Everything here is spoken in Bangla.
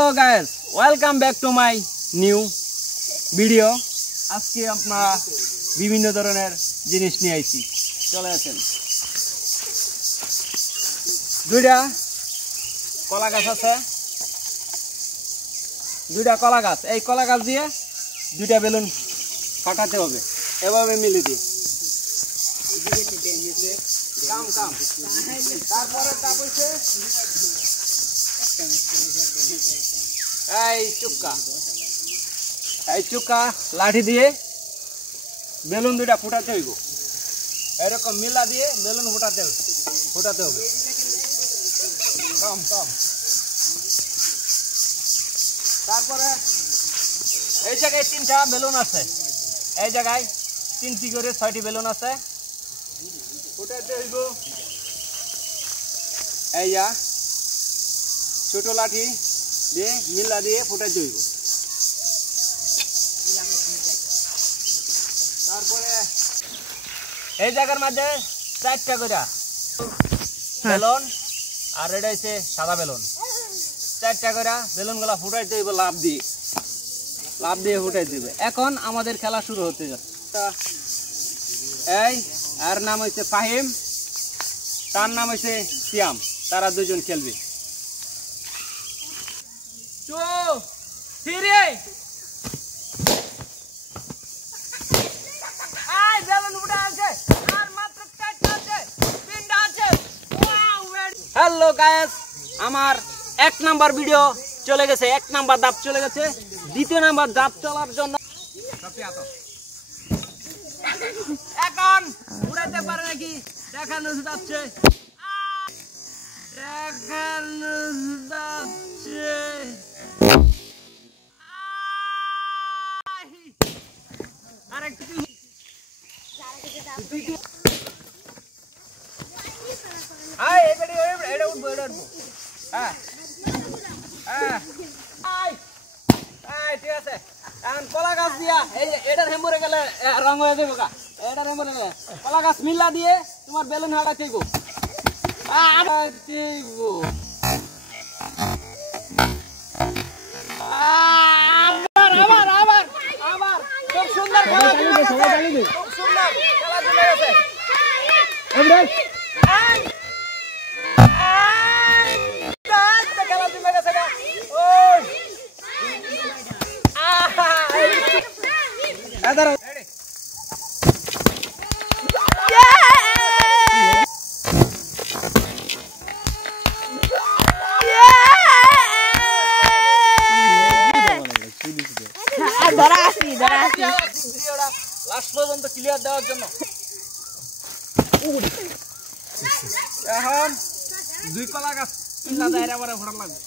Hello guys, welcome back to my new video. আজকে আমরা বিভিন্ন ধরনের জিনিস নিয়ে আইছি, চলে আসেন। দুইটা কলা গাছ আছে, দুইটা কলা গাছ। এই কলা গাছ দিয়ে দুইটা বেলুন ফাটাতে হবে, এভাবে মিলে দিয়ে। কাম কাম তারপরে এই চুক্কা লাঠি দিয়ে বেলুন দুইটা ফুটাতে হইব। এরকম মিলা দিয়ে বেলুন ফুটাতে হবে। কম কম। তারপরে এই জায়গায় 3টা বেলুন আছে, এই জায়গায় 3টি করে 6টি বেলুন আছে, ফুটাতে হইব। এই যা ছোট লাঠি দিয়ে মিলা দিয়ে ফুটাতে হইব। তারপরে এই জায়গার মধ্যে 4টা করে বেলুন, আর এটা হচ্ছে সাদা বেলুন। 4টা করে বেলুন গুলা ফুটাইতে হইব লাভ দিয়ে ফুটাইতে হইবে। এখন আমাদের খেলা শুরু হতে যাচ্ছে। এই আর নাম হচ্ছে ফাহিম, তার নাম হচ্ছে সিয়াম, তারা দুজন খেলবে। হ্যালো গাইস, আমার 1 নাম্বার ভিডিও চলে গেছে, 1 নাম্বার ধাপ চলে গেছে। 2য় নাম্বার ধাপ চলার জন্য এখন উড়াইতে পারে নাকি দেখানো যাচ্ছে। ঠিক আছে, এখন কলা গাছ দিয়া এটার হেম্বরে গেলে রং হয়ে যাবে। এটার হেম্বরে গেলে কলা গাছ মিল্লা দিয়ে তোমার বেলুন হাড়া কেইব। খুব সুন্দর খেলা চলে গেছে। লাস্ট পর্যন্ত ক্লিয়ার দেওয়ার জন্য এখন 2 কলা গাছ কিল্লা দায়রা করে ফোড়া লাগবে।